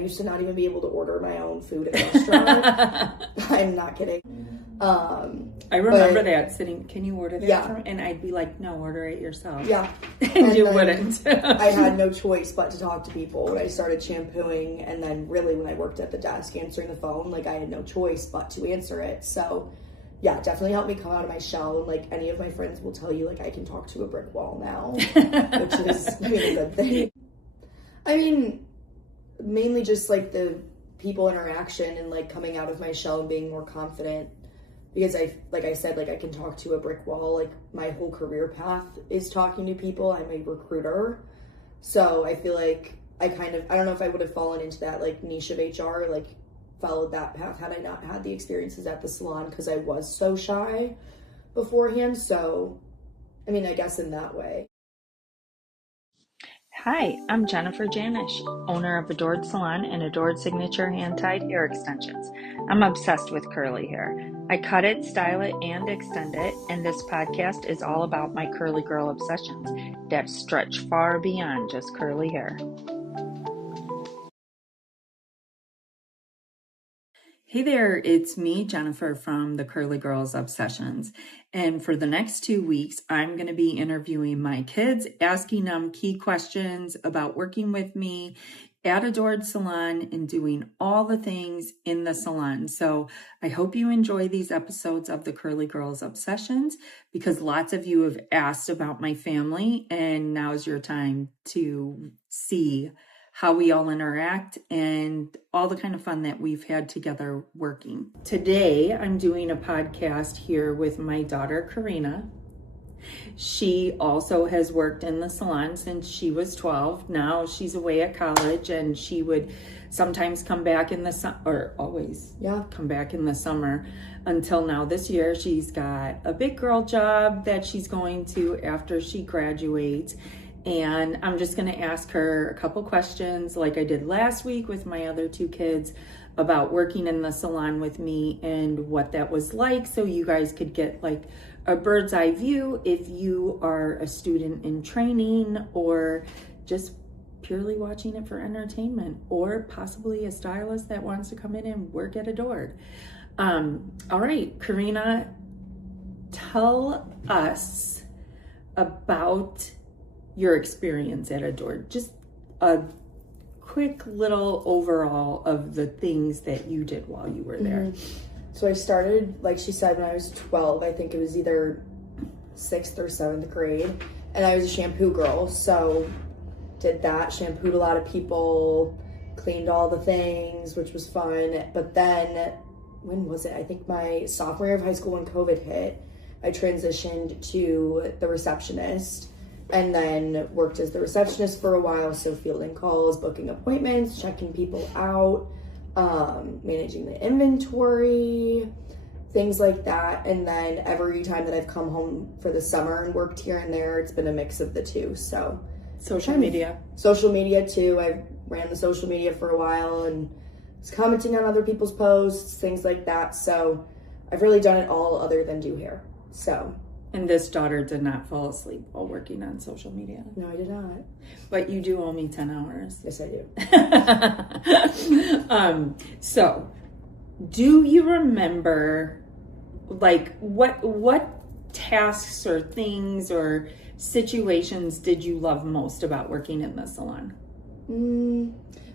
used to not even be able to order my own food at a restaurant. I'm not kidding. I remember that sitting, can you order that? Yeah. From? And I'd be like, no, order it yourself. Yeah. And you wouldn't. I had no choice but to talk to people when I started shampooing. And then really when I worked at the desk answering the phone, like I had no choice but to answer it. So yeah, definitely helped me come out of my shell. And like any of my friends will tell you, like I can talk to a brick wall now, which is a good thing. I mean, mainly just like the people interaction and like coming out of my shell and being more confident, because like I said, I can talk to a brick wall. Like my whole career path is talking to people. I'm a recruiter. So I feel like I don't know if I would have fallen into that like niche of HR, like followed that path had I not had the experiences at the salon, because I was so shy beforehand. So, I mean, I guess in that way. Hi, I'm Jennifer Janish, owner of Adored Salon and Adored Signature Hand-Tied Hair Extensions. I'm obsessed with curly hair. I cut it, style it, and extend it, and this podcast is all about my curly girl obsessions that stretch far beyond just curly hair. Hey there, it's me, Jennifer, from the Curly Girls Obsessions. And for the next 2 weeks, I'm going to be interviewing my kids, asking them key questions about working with me at Adored Salon and doing all the things in the salon. So I hope you enjoy these episodes of the Curly Girls Obsessions, because lots of you have asked about my family, and now's your time to see how we all interact and all the kind of fun that we've had together working. Today, I'm doing a podcast here with my daughter, Karina. She also has worked in the salon since she was 12. Now she's away at college, and she would sometimes come back in the summer, or always come back in the summer. Until now this year, she's got a big girl job that she's going to after she graduates. And I'm just going to ask her a couple questions like I did last week with my other two kids about working in the salon with me and what that was like, so you guys could get like a bird's eye view if you are a student in training or just purely watching it for entertainment, or possibly a stylist that wants to come in and work at Adored. All right, Karina, tell us about your experience at Adored. Just a quick little overall of the things that you did while you were there. So I started, like she said, when I was 12. I think it was either 6th or 7th grade. And I was a shampoo girl. So did that, shampooed a lot of people, cleaned all the things, which was fun. But then, when was it? I think my sophomore year of high school when COVID hit, I transitioned to the receptionist. And then worked as the receptionist for a while, so fielding calls, booking appointments, checking people out, managing the inventory, things like that. And then every time that I've come home for the summer and worked here and there, it's been a mix of the two. So social media too. I ran the social media for a while and was commenting on other people's posts, things like that. So I've really done it all other than do hair. So. And this daughter did not fall asleep while working on social media. No, I did not. But you do owe me 10 hours. Yes, I do. So, do you remember, like, what tasks or things or situations did you love most about working in the salon?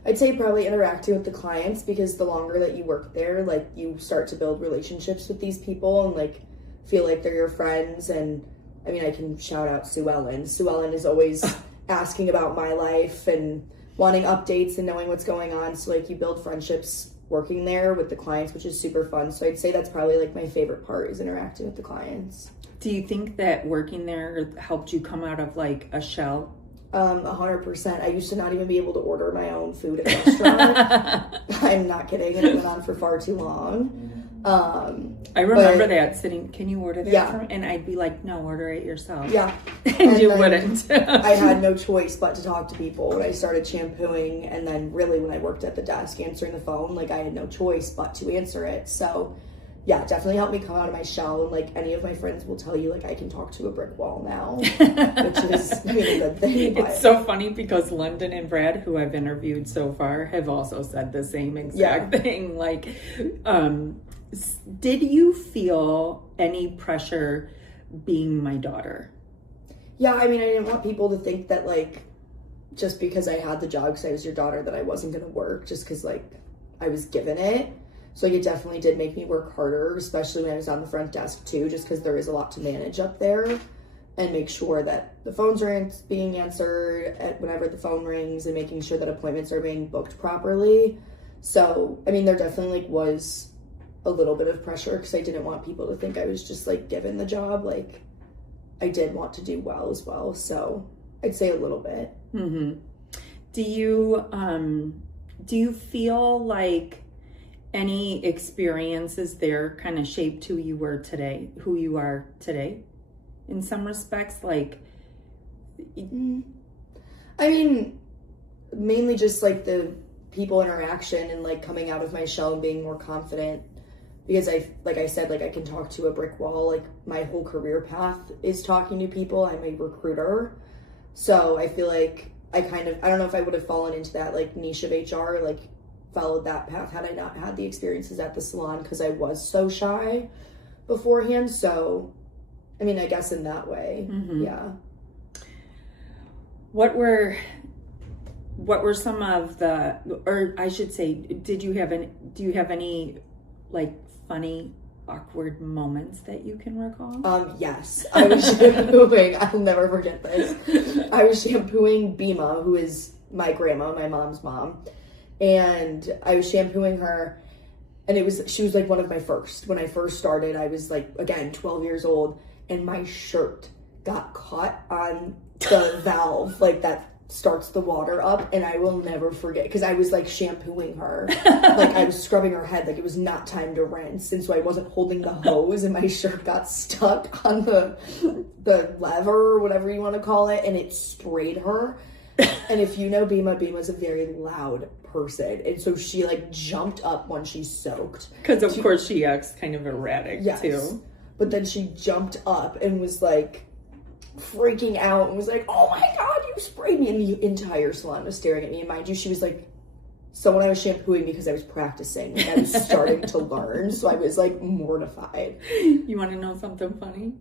I'd say probably interacting with the clients, because the longer that you work there, like, you start to build relationships with these people and, like, feel like they're your friends. And I mean, I can shout out Sue Ellen. Sue Ellen is always asking about my life and wanting updates and knowing what's going on. So like you build friendships working there with the clients, which is super fun. So I'd say that's probably like my favorite part, is interacting with the clients. Do you think that working there helped you come out of like a shell? 100%. I used to not even be able to order my own food at a restaurant. I'm not kidding. And it went on for far too long. I remember that sitting, can you order that from? And I'd be like, no, order it yourself. Yeah. And you wouldn't. I had no choice but to talk to people when I started shampooing. And then really when I worked at the desk answering the phone, like I had no choice but to answer it. So yeah, definitely helped me come out of my shell. And like any of my friends will tell you, like I can talk to a brick wall now, which is a good thing. But it's so funny because London and Brad, who I've interviewed so far, have also said the same exact thing. Like, did you feel any pressure being my daughter? Yeah, I mean, I didn't want people to think that like just because I had the job because I was your daughter that I wasn't going to work just because like I was given it. So it definitely did make me work harder, especially when I was on the front desk too, just because there is a lot to manage up there and make sure that the phones are being answered at whenever the phone rings and making sure that appointments are being booked properly. So, I mean, there definitely like was a little bit of pressure because I didn't want people to think I was just like given the job. Like I did want to do well as well. So I'd say a little bit. Mm-hmm. Do you feel like any experiences there kind of shaped who you are today in some respects? Like, I mean, mainly just like the people interaction and like coming out of my shell and being more confident because like I said, like I can talk to a brick wall. Like my whole career path is talking to people. I'm a recruiter. So I feel like I don't know if I would have fallen into that like niche of HR, like followed that path had I not had the experiences at the salon because I was so shy beforehand. So, I mean, I guess in that way, yeah. What were some of the, or I should say, do you have any like funny, awkward moments that you can recall? Yes. I was shampooing, I'll never forget this. I was shampooing Bima, who is my grandma, my mom's mom. And I was shampooing her, and she was like one of my first. When I first started, I was like, again, 12 years old, and my shirt got caught on the valve, like that starts the water up, and I will never forget, because I was like shampooing her, like I was scrubbing her head, like it was not time to rinse, and so I wasn't holding the hose, and my shirt got stuck on the lever, or whatever you want to call it, and it sprayed her. And if you know Bima's a very loud person, and so she like jumped up when she's soaked because of course she acts kind of erratic too, but then she jumped up and was like freaking out and was like, oh my god, you sprayed me, and the entire salon was staring at me. And mind you, she was like, so when I was shampooing, because I was practicing, like I was starting to learn, so I was like mortified. You want to know something funny?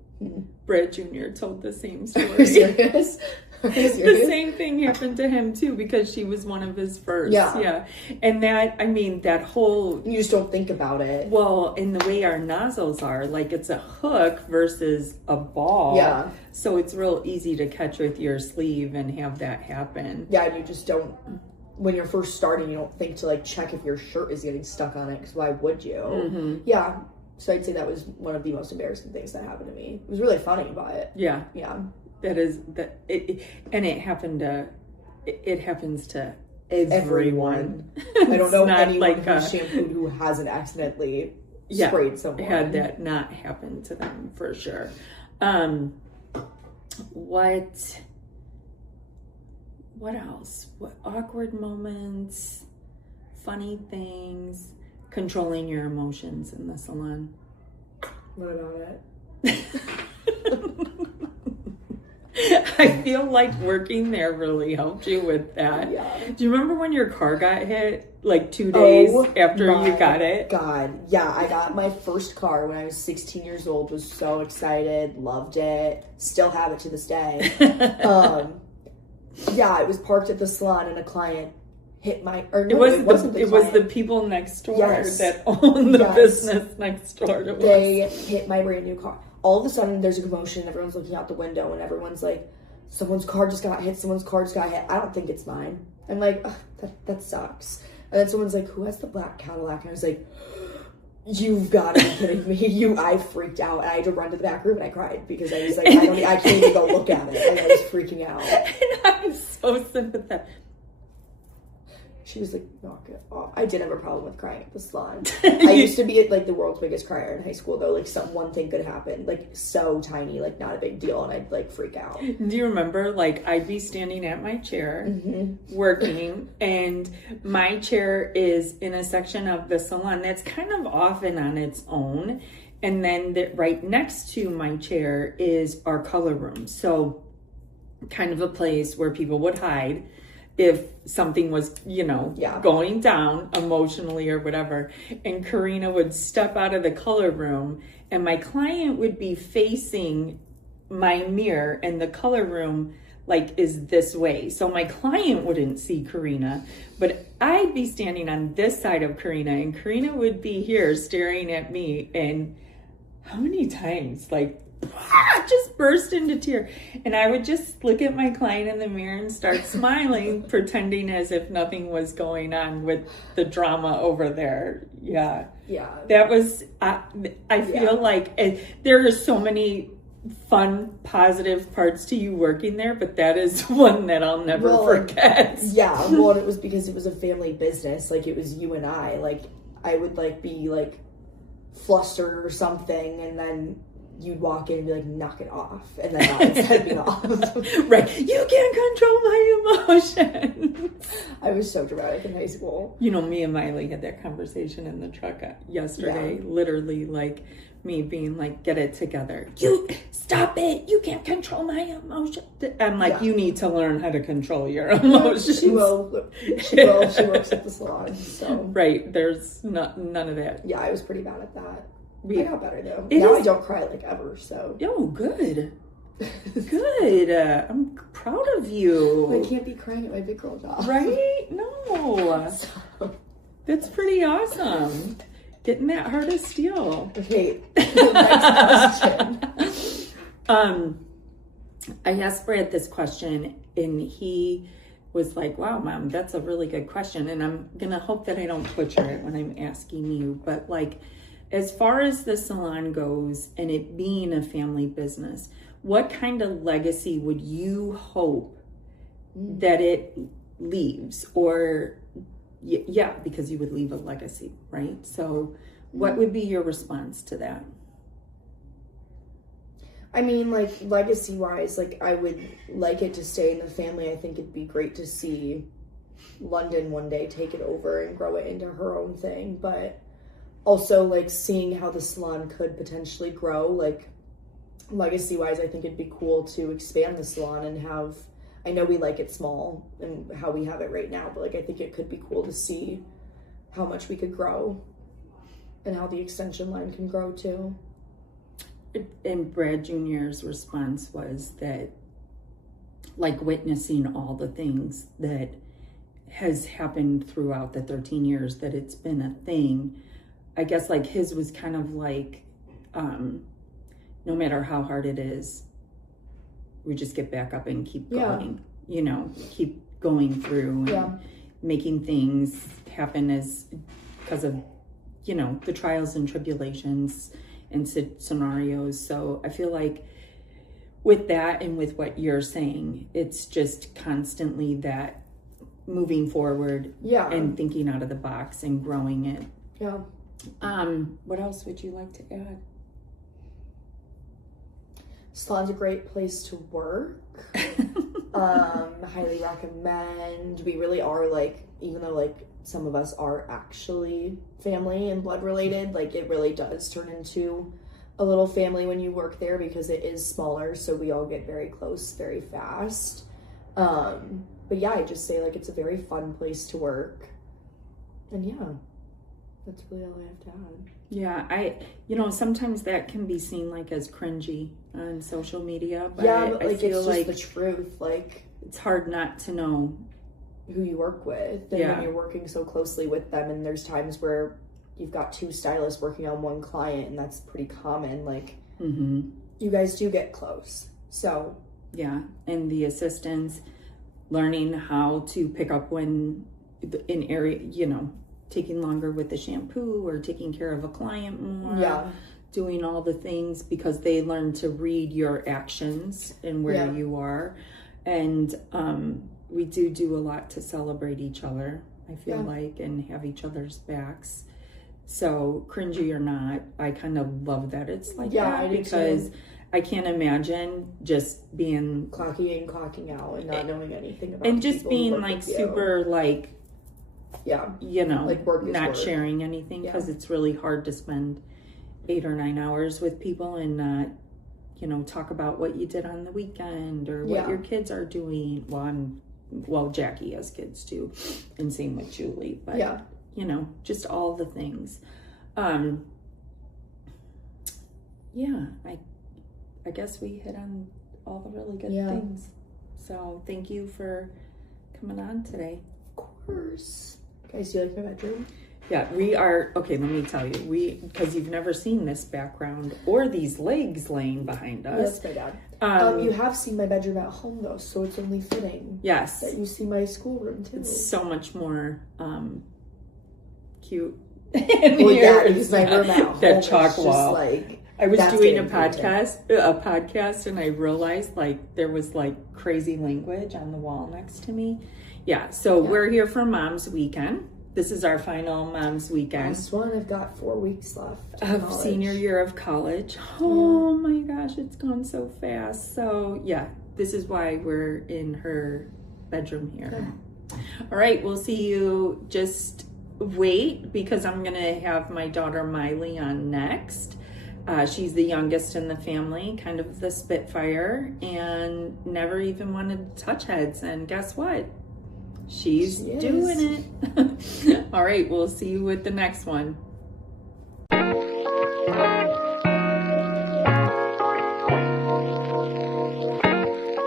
Brad Jr. told the same story. Are you serious? The same thing happened to him too, because she was one of his first. Yeah. And that whole, you just don't think about it. Well, in the way our nozzles are, like it's a hook versus a ball. Yeah. So it's real easy to catch with your sleeve and have that happen. Yeah, and you just don't, when you're first starting, you don't think to like check if your shirt is getting stuck on it, because why would you? Mm-hmm. Yeah. So I'd say that was one of the most embarrassing things that happened to me. It was really funny, but yeah. It happens to everyone. I don't know anyone who's shampooed who hasn't accidentally sprayed someone. Had that not happen to them for sure. What else? What awkward moments, funny things, controlling your emotions in the salon? What about it? I feel like working there really helped you with that. Yeah. Do you remember when your car got hit like 2 days after you got it? God. Yeah, I got my first car when I was 16 years old, was so excited, loved it, still have it to this day. Yeah, it was parked at the salon and a client hit my, or no, it was the people next door that own owned the business next door to us. They hit my brand new car. All of a sudden, there's a commotion. Everyone's looking out the window, and everyone's like, someone's car just got hit. Someone's car just got hit. I don't think it's mine. I'm like, that sucks. And then someone's like, who has the black Cadillac? And I was like, you've got to be kidding me. I freaked out. And I had to run to the back room, and I cried because I was like, I can't even go look at it. Like, I was freaking out. And I'm so sympathetic. She was like, knock it off. I did have a problem with crying at the salon. I used to be like the world's biggest crier in high school though. Like one thing could happen, like so tiny, like not a big deal, and I'd like freak out. Do you remember, like, I'd be standing at my chair working, and my chair is in a section of the salon that's kind of off and on its own. And then right next to my chair is our color room. So kind of a place where people would hide if something was, you know, going down emotionally or whatever. And Karina would step out of the color room, and my client would be facing my mirror, and the color room like is this way. So my client wouldn't see Karina, but I'd be standing on this side of Karina, and Karina would be here staring at me. And how many times, like, just burst into tears, and I would just look at my client in the mirror and start smiling, pretending as if nothing was going on with the drama over there. That was I feel like there are so many fun, positive parts to you working there, but that is one that I'll never forget. Well, it was because it was a family business. Like, it was you and I. Like, I would like be like flustered or something, and then you'd walk in and be like, knock it off, and then that would set me off. Right, you can't control my emotions. I was so dramatic in high school. You know, me and Miley had that conversation in the truck yesterday, literally, like, me being like, get it together. You stop it. You can't control my emotions. I'm like, you need to learn how to control your emotions. She will. She works at the salon. So right. There's none of that. Yeah, I was pretty bad at that. I got better though. I don't cry like ever. So good. Good. I'm proud of you. I can't be crying at my big girl job. Right? No. That's pretty awesome. Getting that heart of steel. Okay. Next question. I asked Brad this question, and he was like, wow, Mom, that's a really good question. And I'm going to hope that I don't butcher it when I'm asking you. But, like, as far as the salon goes and it being a family business, what kind of legacy would you hope that it leaves? Or, because you would leave a legacy, right? So what would be your response to that? I mean, like, legacy-wise, like, I would like it to stay in the family. I think it'd be great to see London one day take it over and grow it into her own thing. But also, like, seeing how the salon could potentially grow, like, legacy-wise, I think it'd be cool to expand the salon and have, I know we like it small and how we have it right now, but, like, I think it could be cool to see how much we could grow and how the extension line can grow, too. And Brad Jr.'s response was that, like, witnessing all the things that has happened throughout the 13 years that it's been a thing, I guess, like, his was kind of like, no matter how hard it is, we just get back up and keep going, you know, keep going through and making things happen because of, you know, the trials and tribulations and scenarios. So I feel like with that and with what you're saying, it's just constantly that moving forward and thinking out of the box and growing it. What else would you like to add? Salon's a great place to work. Highly recommend. We really are, like, even though, like, some of us are actually family and blood related, like, it really does turn into a little family when you work there because it is smaller, so we all get very close very fast. But yeah, I just say, like, it's a very fun place to work. And yeah, that's really all I have to add. Yeah, you know, sometimes that can be seen, like, as cringy on social media, but but, like, I feel it's like just the truth. Like, it's hard not to know who you work with, and when you're working so closely with them, and there's times where you've got two stylists working on one client, and that's pretty common. Like, you guys do get close. So yeah, and the assistants learning how to pick up when in area, you know, taking longer with the shampoo or taking care of a client more, doing all the things because they learn to read your actions and where you are. And we do a lot to celebrate each other. I feel like, and have each other's backs. So cringy or not, I kind of love that it's like that, I do because too. I can't imagine just being clocking in, clocking out, and not knowing anything about and just people who being work like with you. super like, you know, like work is not work. sharing anything, because it's really hard to spend 8 or 9 hours with people and not, you know, talk about what you did on the weekend or what your kids are doing. Well, Jackie has kids too, and same with Julie, but you know, just all the things. I guess we hit on all the really good things. So thank you for coming on today. Of course. Guys, do you like my bedroom? Yeah, we are, okay, let me tell you, because you've never seen this background or these legs laying behind us. Yes, my dad. You have seen my bedroom at home, though, so it's only fitting that you see my schoolroom, too. It's so much more cute. Well, yeah, because my room at home that chalk is wall. just like... I was doing a podcast, and I realized, like, there was, like, crazy language on the wall next to me. Yeah, so we're here for Mom's Weekend. This is our final Mom's Weekend. Last one. I've got 4 weeks left of senior year of college. Oh my gosh, it's gone so fast. So yeah, this is why we're in her bedroom here. All right, we'll see you. Just wait, because I'm gonna have my daughter Miley on next. She's the youngest in the family, kind of the Spitfire, and never even wanted to touch heads. And guess what? She's doing it. All right, we'll see you with the next one.